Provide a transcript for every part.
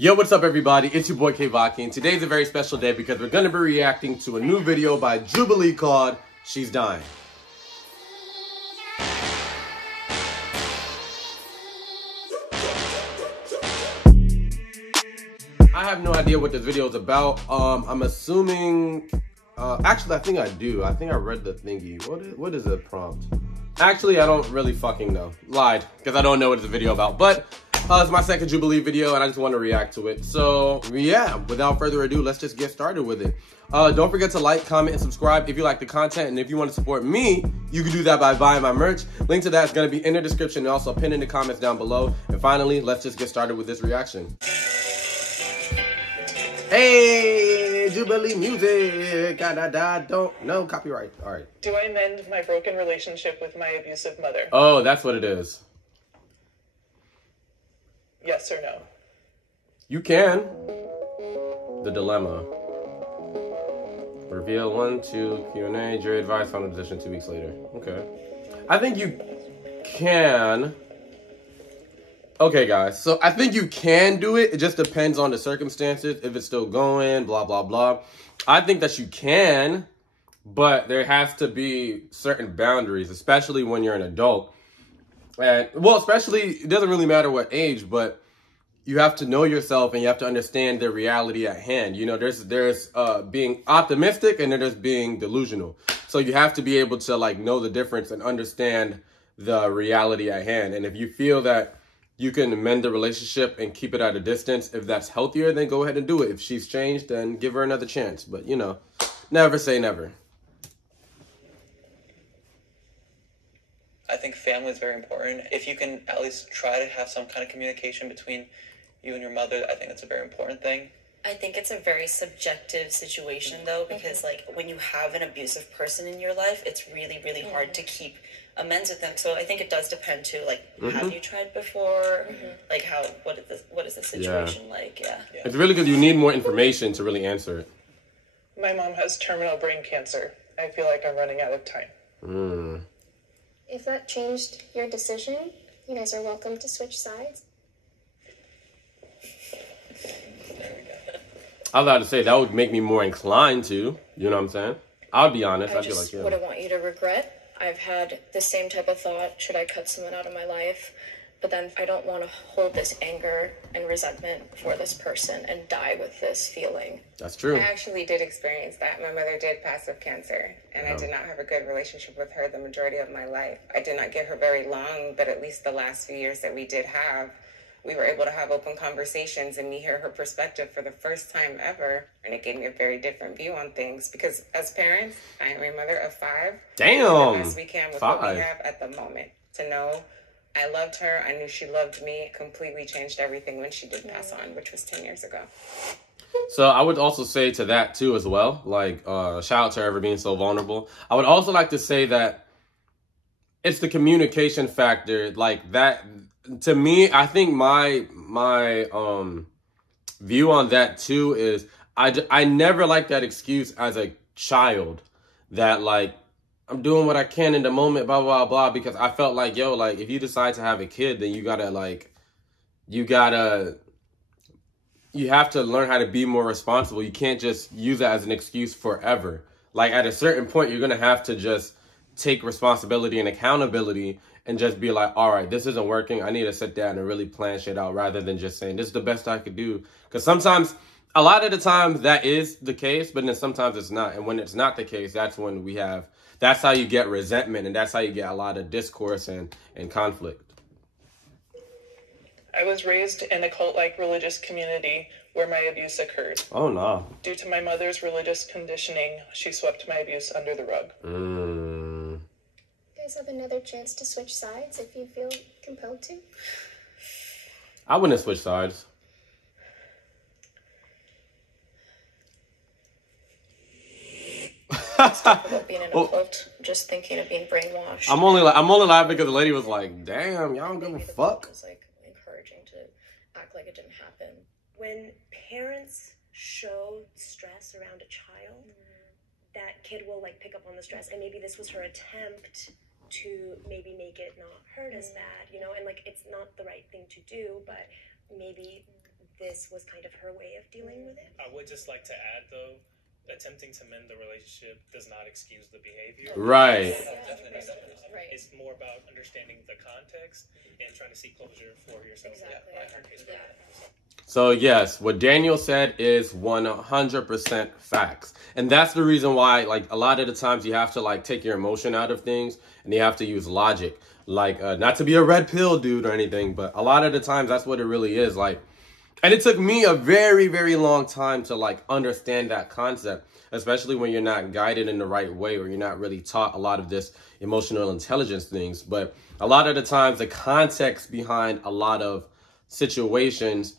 Yo, what's up everybody? It's your boy K-Vaki, and today's a very special day because we're going to be reacting to a new video by Jubilee called She's Dying. I have no idea what this video is about. I'm assuming, actually I think I do. I think I read the thingy. What is the prompt? Actually, I don't really fucking know. Lied, because I don't know what it's a video about, but it's my second Jubilee video, and I just want to react to it. So, yeah, without further ado, let's just get started with it. Don't forget to like, comment, and subscribe if you like the content. And if you want to support me, you can do that by buying my merch. Link to that is going to be in the description and also pinned in the comments down below. And finally, let's just get started with this reaction. Hey, Jubilee music. Don't know copyright. All right. Do I mend my broken relationship with my abusive mother? Oh, that's what it is. Yes or no? You can. The dilemma. Reveal 1, 2, Q&A, jury advice, final decision 2 weeks later. Okay. I think you can. Okay, guys. So I think you can do it. It just depends on the circumstances. If it's still going, blah, blah, blah. I think that you can, but there has to be certain boundaries, especially when you're an adult. And, well, especially, it doesn't really matter what age, but you have to know yourself and you have to understand the reality at hand. You know, there's being optimistic and then there's being delusional. So you have to be able to, like, know the difference and understand the reality at hand. And if you feel that you can mend the relationship and keep it at a distance, if that's healthier, then go ahead and do it. If she's changed, then give her another chance. But, you know, never say never. I think family is very important. If you can at least try to have some kind of communication between you and your mother, I think that's a very important thing. I think it's a very subjective situation, though, because, like, when you have an abusive person in your life, it's really, really hard to keep amends with them. So I think it does depend, too. Like, have you tried before? Like, what is the situation like? Yeah. It's really because you need more information to really answer it. My mom has terminal brain cancer. I feel like I'm running out of time. If that changed your decision, you guys are welcome to switch sides. I was about to say, that would make me more inclined to, you know what I'm saying? I'll be honest, I'd be like, yeah. I wouldn't want you to regret. I've had the same type of thought, should I cut someone out of my life? But then I don't want to hold this anger and resentment for this person and die with this feeling. That's true. I actually did experience that. My mother did pass of cancer, and I did not have a good relationship with her the majority of my life. I did not get her very long, but at least the last few years that we did have, we were able to have open conversations and me hear her perspective for the first time ever. And it gave me a very different view on things because as parents, I am a mother of 5. Damn. The best we can with what we have at the moment. To know I loved her, I knew she loved me, completely changed everything when she did pass on, which was 10 years ago. So I would also say to that too as well, like shout out to her for being so vulnerable. I would also like to say that it's the communication factor, like that. To me, I think my view on that too is I never liked that excuse as a child that like I'm doing what I can in the moment, blah blah blah, because I felt like, yo, like if you decide to have a kid, then you have to learn how to be more responsible. You can't just use that as an excuse forever. Like at a certain point, you're gonna have to just take responsibility and accountability and just be like, all right, this isn't working. I need to sit down and really plan shit out rather than just saying, this is the best I could do. Because sometimes, a lot of the time, that is the case, but then sometimes it's not. And when it's not the case, that's when that's how you get resentment, and that's how you get a lot of discourse and conflict. I was raised in a cult-like religious community where my abuse occurred. Oh, no. Due to my mother's religious conditioning, she swept my abuse under the rug. You guys have another chance to switch sides if you feel compelled to. I wouldn't switch sides. About being in a cult, just thinking of being brainwashed. I'm only laughing because the lady was like, damn, y'all don't give a fuck. It was like encouraging to act like it didn't happen. When parents show stress around a child, that kid will like pick up on the stress, and maybe this was her attempt to maybe make it not hurt as bad, you know, and like it's not the right thing to do, but maybe this was kind of her way of dealing with it. I would just like to add, though, attempting to mend the relationship does not excuse the behavior. Right. Definitely. Right. It's more about understanding the context and trying to seek closure for yourself. Exactly. Yeah, in her case, Yeah. So yes, what Daniel said is 100% facts. And that's the reason why, like, a lot of the times you have to, like, take your emotion out of things and you have to use logic. Like, not to be a red pill dude or anything, but a lot of the times that's what it really is. Like, and it took me a very, very long time to, like, understand that concept, especially when you're not guided in the right way or you're not really taught a lot of this emotional intelligence things. But a lot of the times the context behind a lot of situations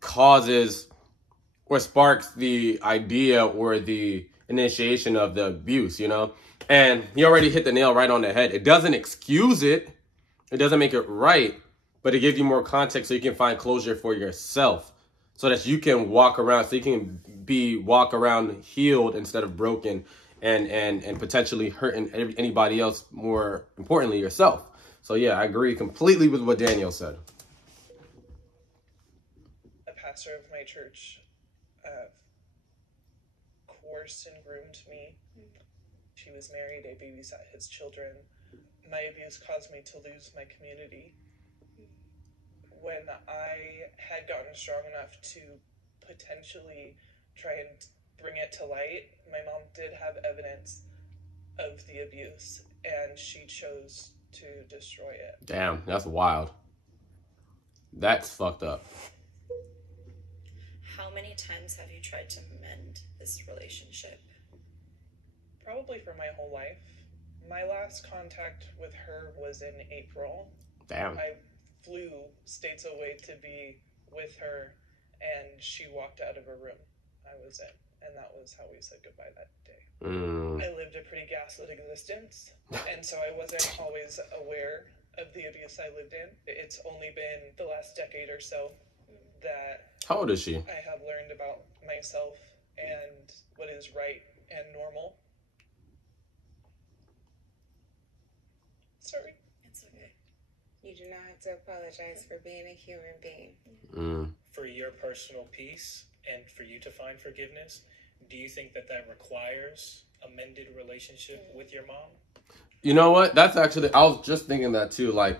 causes or sparks the idea or the initiation of the abuse, you know? And he already hit the nail right on the head. It doesn't excuse it. It doesn't make it right, but it gives you more context so you can find closure for yourself so that you can walk around, so you can walk around healed instead of broken and potentially hurting anybody else, more importantly, yourself. So yeah, I agree completely with what Daniel said. Pastor of my church coerced and groomed me. She was married, I babysat his children. My abuse caused me to lose my community. When I had gotten strong enough to potentially try and bring it to light, my mom did have evidence of the abuse, and she chose to destroy it. Damn, that's wild. That's fucked up. How many times have you tried to mend this relationship? Probably for my whole life. My last contact with her was in April. Damn. I flew states away to be with her, and she walked out of a room I was in, and that was how we said goodbye that day. I lived a pretty gaslit existence, and so I wasn't always aware of the abuse I lived in. It's only been the last decade or so that How old is she? I have learned about myself and what is right and normal. Sorry. It's okay. You do not have to apologize for being a human being. For your personal peace and for you to find forgiveness, do you think that requires a mended relationship with your mom? You know what? That's actually, I was just thinking that too. Like,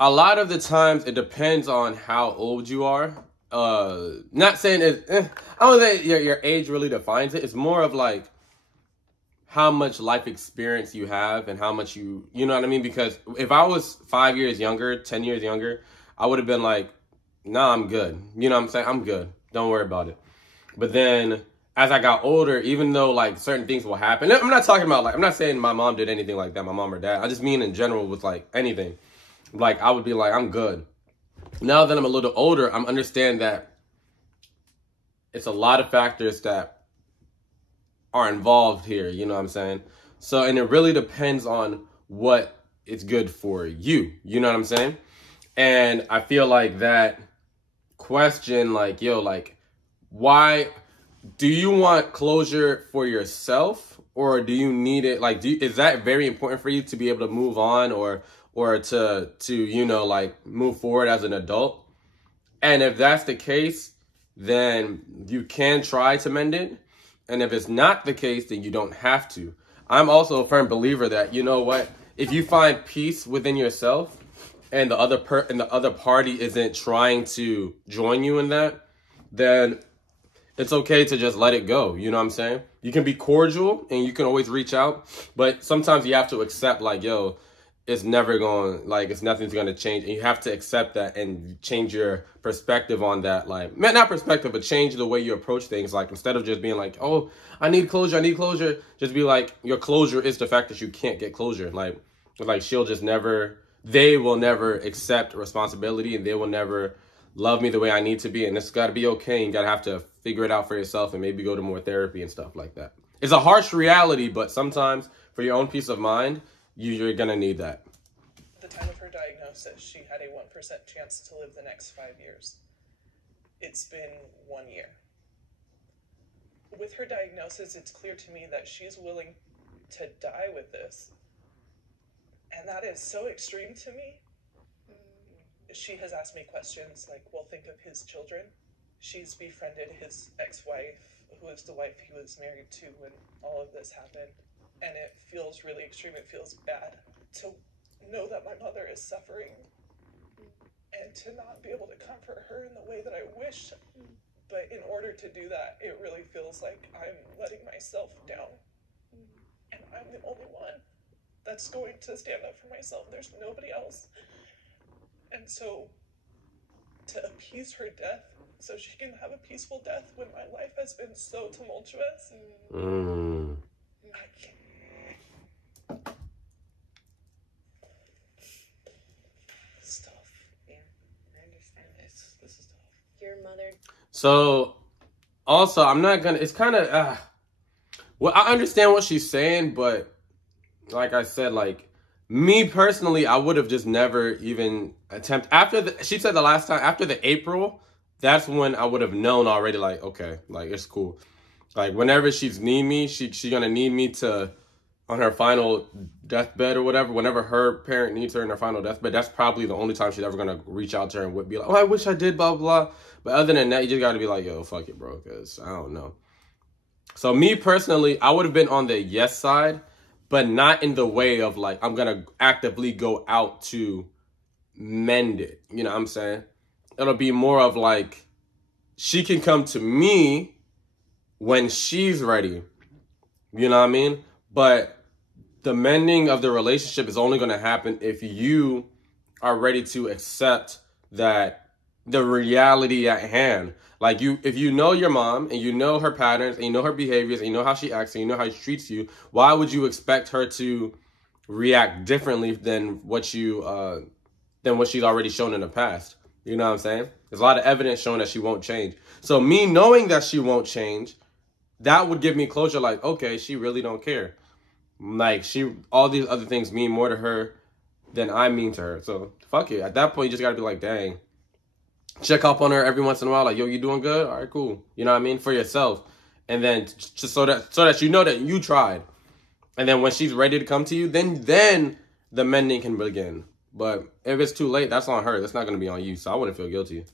a lot of the times it depends on how old you are. Not saying I don't say your age really defines it. It's more of like how much life experience you have and how much you know what I mean? Because if I was 5 years younger, 10 years younger, I would have been like, nah, I'm good. You know what I'm saying? I'm good. Don't worry about it. But then as I got older, even though like certain things will happen, I'm not talking about like, I'm not saying my mom did anything like that, my mom or dad. I just mean in general with like anything. Like I would be like, I'm good. Now that I'm a little older, I'm understand that it's a lot of factors that are involved here. You know what I'm saying? So, and it really depends on what is good for you. You know what I'm saying? And I feel like that question, like, yo, like, why do you want closure for yourself, or do you need it? Like, is that very important for you to be able to move on or to you know, like, move forward as an adult? And if that's the case, then you can try to mend it. And if it's not the case, then you don't have to. I'm also a firm believer that, you know what, if you find peace within yourself and the other party isn't trying to join you in that, then it's okay to just let it go. You know what I'm saying? You can be cordial and you can always reach out, but sometimes you have to accept, like, yo, it's never going, like, it's nothing's going to change. And you have to accept that and change your perspective on that. Like, not perspective, but change the way you approach things. Like, instead of just being like, oh, I need closure, just be like, your closure is the fact that you can't get closure. Like she'll just never, they will never accept responsibility, and they will never love me the way I need to be. And it's got to be okay. You got to have to figure it out for yourself and maybe go to more therapy and stuff like that. It's a harsh reality, but sometimes for your own peace of mind, you're going to need that. At the time of her diagnosis, she had a 1% chance to live the next 5 years. It's been 1 year. With her diagnosis, it's clear to me that she's willing to die with this. And that is so extreme to me. she has asked me questions like, well, think of his children. She's befriended his ex-wife, who is the wife he was married to when all of this happened. And it feels really extreme. It feels bad to know that my mother is suffering and to not be able to comfort her in the way that I wish. But in order to do that, it really feels like I'm letting myself down. And I'm the only one that's going to stand up for myself. There's nobody else. And so to appease her death so she can have a peaceful death when my life has been so tumultuous, I can't. It's tough. Yeah, I understand. This is tough. Your mother. So, also, I'm not gonna, it's kind of, well, I understand what she's saying, but like I said, like, me personally, I would have just never even she said the last time, after the April, that's when I would have known already, like, okay, like, it's cool. Like, whenever she's need me, she's gonna need me to, on her final deathbed or whatever, whenever her parent needs her in her final deathbed, that's probably the only time she's ever gonna reach out to her and would be like, oh, I wish I did, blah, blah, blah. But other than that, you just gotta be like, yo, fuck it, bro, because I don't know. So me personally, I would have been on the yes side, but not in the way of like, I'm gonna actively go out to mend it. You know what I'm saying? It'll be more of like, she can come to me when she's ready. You know what I mean? But the mending of the relationship is only gonna happen if you are ready to accept that the reality at hand. Like, if you know your mom and you know her patterns and you know her behaviors and you know how she acts and you know how she treats you, why would you expect her to react differently than what she's already shown in the past? You know what I'm saying? There's a lot of evidence showing that she won't change. So me knowing that she won't change, that would give me closure. Like, okay, she really don't care. Like, all these other things mean more to her than I mean to her. So fuck it. At that point, you just gotta be like, dang. Check up on her every once in a while, like, yo, you doing good? All right, cool. You know what I mean? For yourself. And then just so that you know that you tried. And then when she's ready to come to you, then the mending can begin. But if it's too late, that's on her. That's not going to be on you. So I wouldn't feel guilty.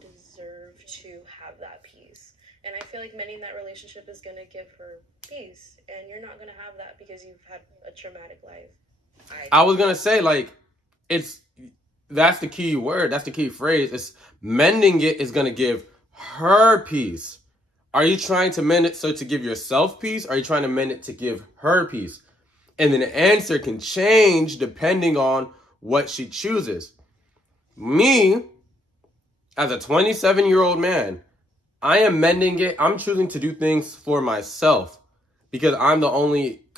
Deserve to have that peace. And I feel like mending that relationship is going to give her peace. And you're not going to have that because you've had a traumatic life. I was going to say, like, that's the key word. That's the key phrase. It's mending it is going to give her peace. Are you trying to mend it so to give yourself peace? Or are you trying to mend it to give her peace? And then the answer can change depending on what she chooses. Me, as a 27-year-old man, I am mending it. I'm choosing to do things for myself because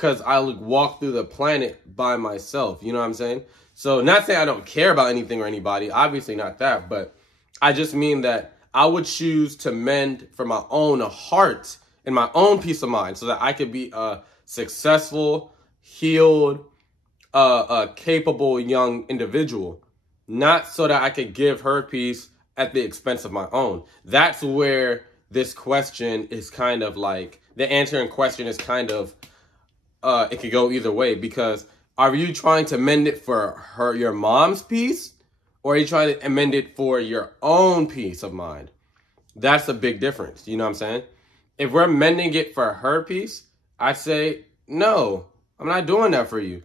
because I walk through the planet by myself. You know what I'm saying? So not saying I don't care about anything or anybody, obviously not that, but I just mean that I would choose to mend for my own heart and my own peace of mind so that I could be a successful, healed, capable young individual, not so that I could give her peace at the expense of my own. That's where this question is kind of like, the answer in question is kind of, it could go either way because are you trying to mend it for your mom's peace? Or are you trying to mend it for your own peace of mind? That's a big difference. You know what I'm saying? If we're mending it for her peace, I say, no, I'm not doing that for you.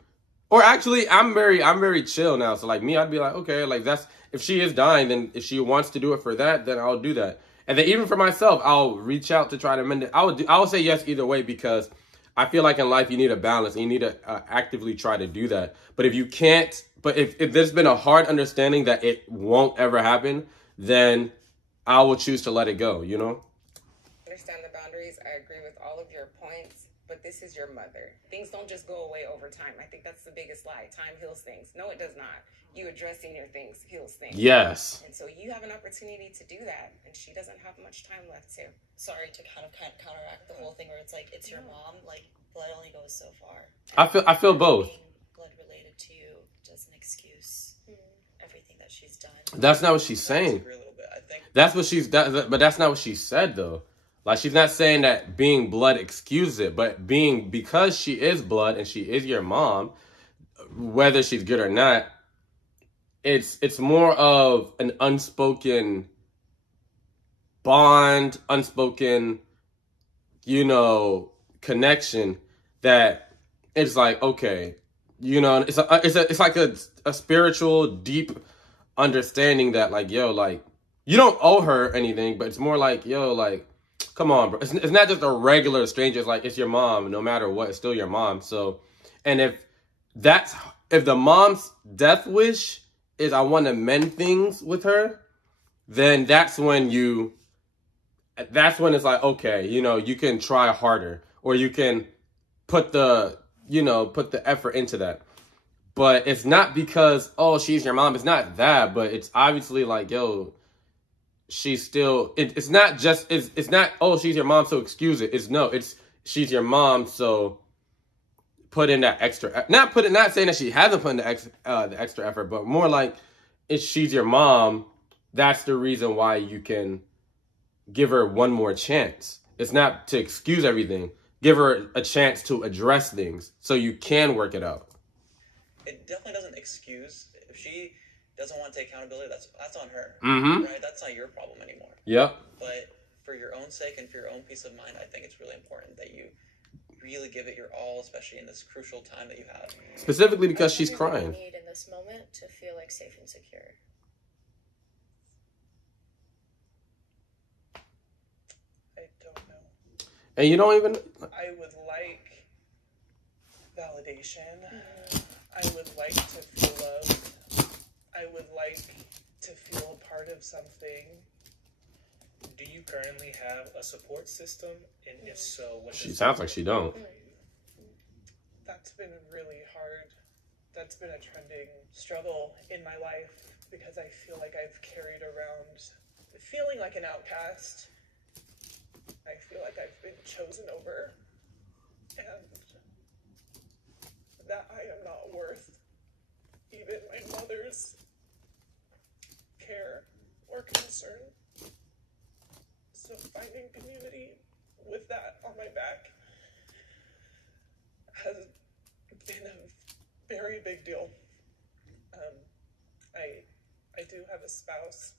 Or actually, I'm very chill now. So like me, I'd be like, okay, like if she is dying, then if she wants to do it for that, then I'll do that. And then even for myself, I'll reach out to try to mend it. I would say yes either way because I feel like in life you need a balance and you need to actively try to do that. But if you can't, if there's been a hard understanding that it won't ever happen, then I will choose to let it go, you know? I understand the boundaries. I agree with all of your points, but this is your mother. Things don't just go away over time. I think that's the biggest lie. Time heals things. No, it does not. You addressing your things heals things. Yes. And so you have an opportunity to do that, and she doesn't have much time left to. Sorry to kind of counteract the whole thing where it's like, it's your mom, like, blood only goes so far. I feel both. Being blood related to you doesn't excuse everything that she's done. That's not what she's saying. That's what but that's not what she said though. Like, she's not saying that being blood excuses it, but because she is blood and she is your mom, whether she's good or not, it's more of an unspoken bond, unspoken, connection that it's like, okay, it's like a spiritual, deep understanding that like, yo, like, you don't owe her anything, but it's more like, yo, like, come on, bro. It's not just a regular stranger. It's like, it's your mom. No matter what, it's still your mom. So, and if the mom's death wish is I want to mend things with her, then that's when it's like, okay, you can try harder, or you can put the effort into that. But it's not because, oh, she's your mom. It's not that, but it's obviously like, yo, she's still, it's not, oh, she's your mom, so excuse it. It's she's your mom, so put in that extra, not saying that she hasn't put in the extra effort, but more like, she's your mom, that's the reason why you can give her one more chance. It's not to excuse everything. Give her a chance to address things so you can work it out. It definitely doesn't excuse. If she doesn't want to take accountability, that's on her. Mm-hmm. Right? That's not your problem anymore. Yep. But for your own sake and for your own peace of mind, I think it's really important that you really give it your all, especially in this crucial time that you have. Specifically because she's crying. Need in this moment to feel like safe and secure. I don't know. And you don't even... I would like validation. I would like to feel loved. I would like to feel a part of something. Do you currently have a support system? And if so, what She sounds like she don't. That's been really hard. That's been a trending struggle in my life because I feel like I've carried around feeling like an outcast. I feel like I've been chosen over and that I am not worth even my mother's care or concern. So finding community with that on my back has been a very big deal. I do have a spouse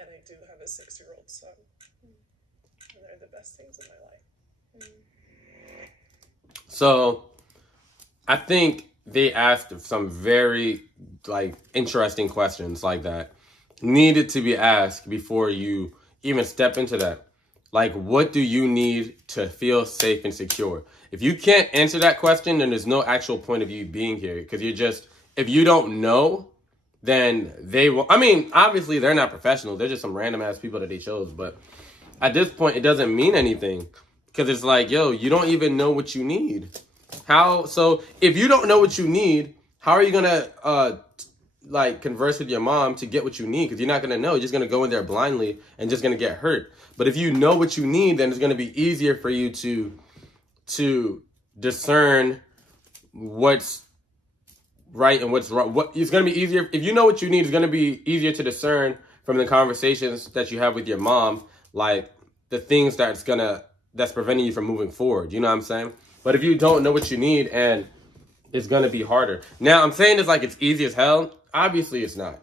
and I do have a 6-year-old son. And they're the best things in my life. So, I think they asked some very, interesting questions like that. Needed to be asked before you even step into that. Like, what do you need to feel safe and secure? If you can't answer that question, then there's no actual point of you being here. Because if you don't know, then they will. I mean, obviously, they're not professional. They're just some random ass people that they chose. But at this point, it doesn't mean anything. Because it's like, yo, you don't even know what you need. So if you don't know what you need, how are you going to, converse with your mom to get what you need? Because you're not going to know. You're just going to go in there blindly and just going to get hurt. But if you know what you need, then it's going to be easier for you to discern what's right and what's wrong. It's going to be easier. If you know what you need, it's going to be easier to discern from the conversations that you have with your mom, like the things that's preventing you from moving forward. You know what I'm saying? But if you don't know what you need, and it's going to be harder. Now, I'm saying this like it's easy as hell. Obviously, it's not,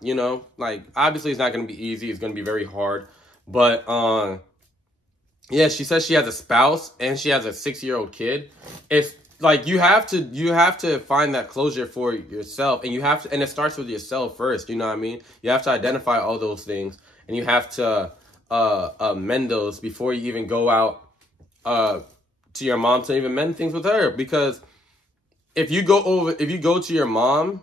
obviously it's not going to be easy. It's going to be very hard. But, yeah, she says she has a spouse and she has a 6-year-old kid. It's like, you have to find that closure for yourself, and and it starts with yourself first. You know what I mean? You have to identify all those things, and you have to, mend those before you even go out, to your mom to even mend things with her. Because if you go to your mom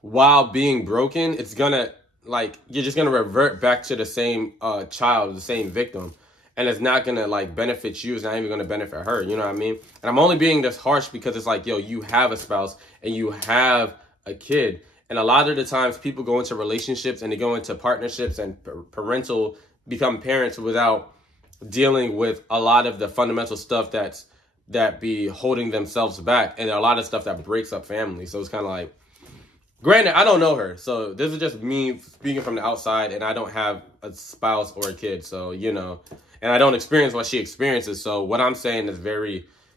while being broken, it's gonna, you're just gonna revert back to the same child, the same victim. And it's not gonna benefit you. It's not even gonna benefit her. You know what I mean? And I'm only being this harsh because it's like, yo, you have a spouse and you have a kid. And a lot of the times people go into relationships and they go into partnerships and become parents without dealing with a lot of the fundamental stuff that be holding themselves back, and a lot of stuff that breaks up families. So it's kind of like, granted, I don't know her, so this is just me speaking from the outside, and I don't have a spouse or a kid, so and I don't experience what she experiences. So what I'm saying is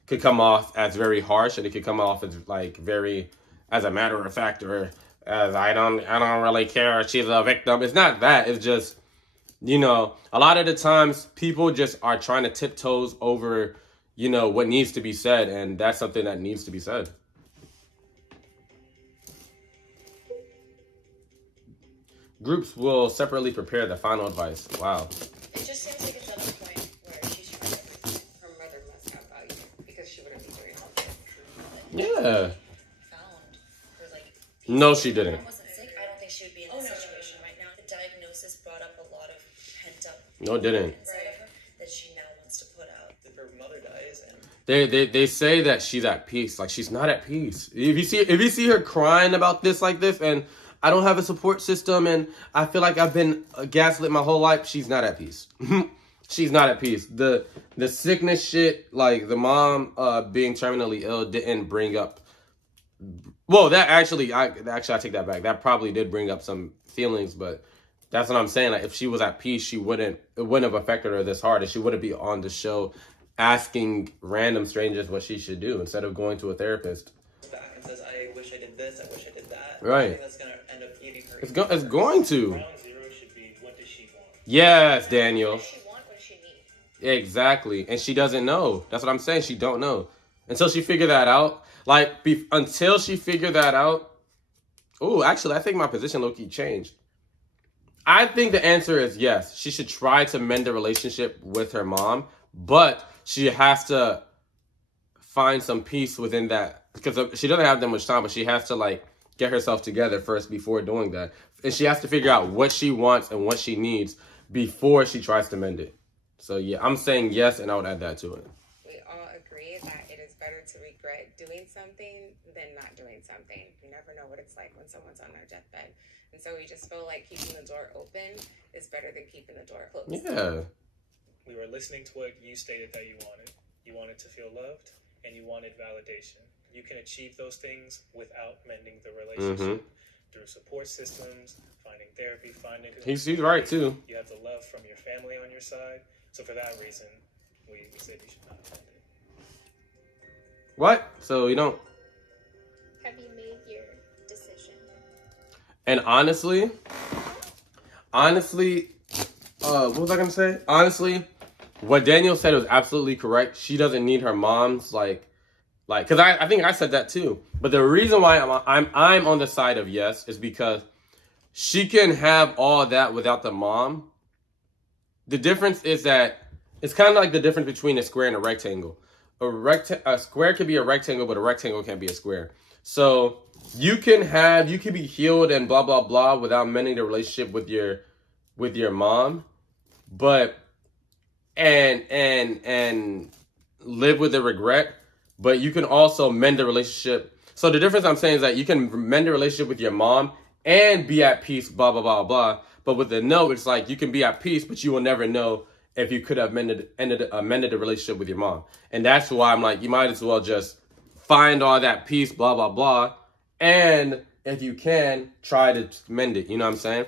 could come off as very harsh, and it could come off as very as a matter of fact, or as I don't really care if she's a victim. It's not that. It's just, you know, a lot of the times people just are trying to tiptoes over, you know, what needs to be said, and that's something that needs to be said. Groups will separately prepare the final advice. Wow. It just seems like another point where she's trying everything. Her mother must have value because she wouldn't be doing all this. Yeah. Found her, like, No, she didn't. wasn't sick, I don't think she would be in this situation right now. The diagnosis brought up a lot of pent up No, it didn't. inside of her that she now wants to put out. If her mother dies, and They say that she's at peace. Like, she's not at peace. If you see her crying about this like this, and I don't have a support system, and I feel like I've been gaslit my whole life, she's not at peace. She's not at peace. The sickness shit, like the mom being terminally ill, didn't bring up. Well, that I take that back. That probably did bring up some feelings, but that's what I'm saying. Like, if she was at peace, it wouldn't have affected her this hard, and she wouldn't be on the show asking random strangers what she should do instead of going to a therapist. back and says, I wish I did this, I wish I did that. Right. I think that's going to end up eating her. It's going to. Ground zero should be, what does she want? Yes, Daniel. What does she want? What does she need? Exactly. And she doesn't know. That's what I'm saying. She don't know. Until she figure that out. Like, until she figure that out. Ooh, actually, I think my position low-key changed. I think the answer is yes. She should try to mend the relationship with her mom. But she has to find some peace within that. Because she doesn't have that much time. But she has to, like, get herself together first before doing that. And she has to figure out what she wants and what she needs before she tries to mend it. So, yeah, I'm saying yes, and I would add that to it. We all agree that it is better to regret doing something than not doing something. You never know what it's like when someone's on their deathbed. And so we just feel like keeping the door open is better than keeping the door closed. Yeah. We were listening to what you stated that you wanted. You wanted to feel loved, and you wanted validation. You can achieve those things without mending the relationship through support systems, finding therapy, finding... He's right, too. You have the love from your family on your side. So for that reason, we said you should not mend it. What? So you don't... Have you made your decision? And honestly, what was I going to say? Honestly, what Daniel said was absolutely correct. She doesn't need her mom's, because I think I said that too. But the reason why I'm on the side of yes is because she can have all that without the mom. The difference is that it's kind of like the difference between a square and a rectangle. A square can be a rectangle, but a rectangle can't be a square. So you can be healed and blah blah blah without mending the relationship with your mom, but and live with the regret. But you can also mend the relationship. So the difference I'm saying is that you can mend the relationship with your mom and be at peace, blah blah blah blah. But with the no, it's like you can be at peace, but you will never know if you could have mended the relationship with your mom. And that's why I'm like, you might as well just find all that peace, blah, blah, blah. And if you can, try to mend it. You know what I'm saying?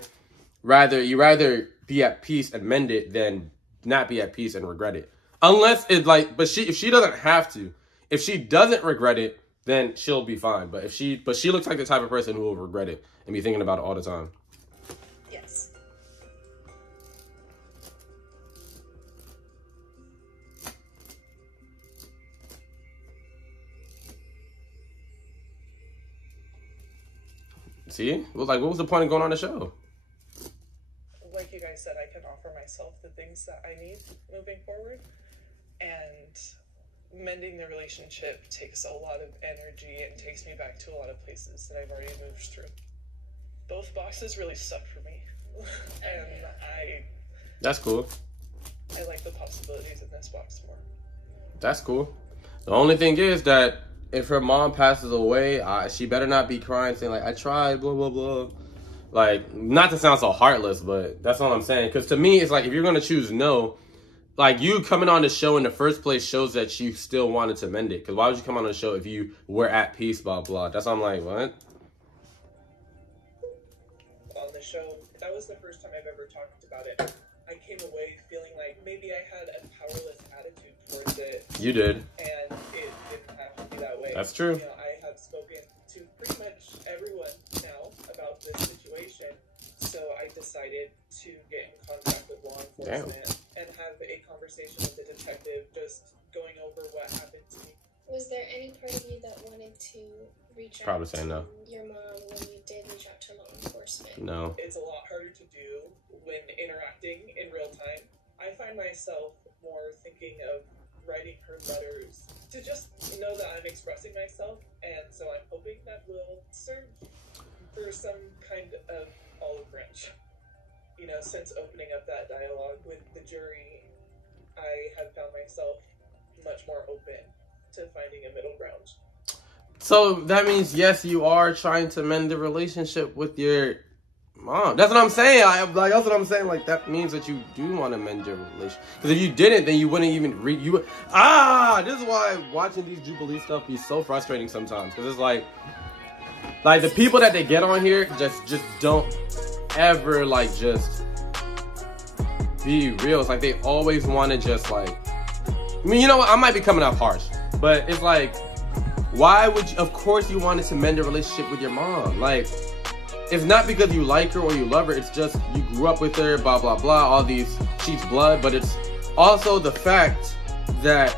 You rather be at peace and mend it than not be at peace and regret it. Unless it's like, if she doesn't have to, if she doesn't regret it, then she'll be fine. But she looks like the type of person who will regret it and be thinking about it all the time. Yes. See? What was the point of going on the show? Like you guys said, I can offer myself the things that I need moving forward. And mending the relationship takes a lot of energy and takes me back to a lot of places that I've already moved through. Both boxes really suck for me. And That's cool. I like the possibilities in this box more. That's cool. The only thing is that if her mom passes away, she better not be crying saying, like, I tried, blah, blah, blah. Like, not to sound so heartless, but that's all I'm saying. Because to me, it's like, if you're going to choose no, like, you coming on the show in the first place shows that you still wanted to mend it. Because why would you come on the show if you were at peace, blah, blah. That's why I'm like, what? On the show, that was the first time I've ever talked about it. I came away feeling like maybe I had a powerless attitude towards it. You did. And it didn't have to be that way. That's true. You know, I have spoken to pretty much everyone now enforcement and have a conversation with the detective, just going over what happened to me. Was there any part of you that wanted to reach Probably out saying to no. your mom when you did reach out to law enforcement? No. It's a lot harder to do when interacting in real time. I find myself more thinking of writing her letters to just know that I'm expressing myself, and so I'm hoping that will serve for some kind of olive branch. You know, since opening up that dialogue with the jury, I have found myself much more open to finding a middle ground. So that means, yes, you are trying to mend the relationship with your mom. That's what I'm saying. That's what I'm saying. Like, that means that you do want to mend your relationship. Because if you didn't, then you wouldn't even read. This is why watching these Jubilee stuff be so frustrating sometimes. Because it's like the people that they get on here just don't ever just be real. It's like they always want to just I mean, you know what? I might be coming off harsh, but it's like, why would you? Of course you wanted to mend a relationship with your mom. Like, it's not because you like her or you love her. It's just you grew up with her, blah, blah, blah, all these sheep's blood. But it's also the fact that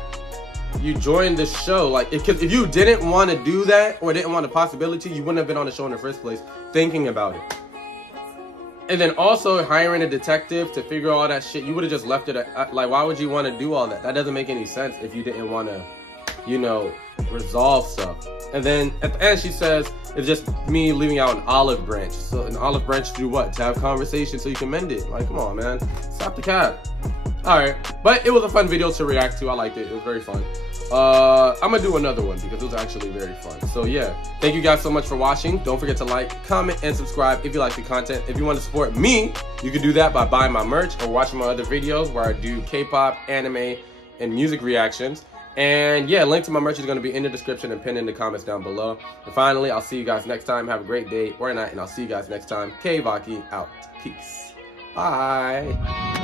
you joined the show. Like, if you didn't want to do that or didn't want the possibility, you wouldn't have been on the show in the first place thinking about it. And then also hiring a detective to figure all that shit, you would have just left it at, why would you want to do all that? That doesn't make any sense if you didn't want to, resolve stuff. And then at the end she says, it's just me leaving out an olive branch. So an olive branch to do what? To have conversation so you can mend it. Like, come on, man. Stop the cap. Alright. But it was a fun video to react to. I liked it. It was very fun. I'm gonna do another one because it was actually very fun. So yeah, thank you guys so much for watching. Don't forget to like, comment, and subscribe if you like the content. If you want to support me, you can do that by buying my merch or watching my other videos where I do K-pop, anime, and music reactions. And yeah, link to my merch is going to be in the description and pinned in the comments down below. And finally, I'll see you guys next time. Have a great day or night, and I'll see you guys next time. K-Vaki out. Peace. Bye.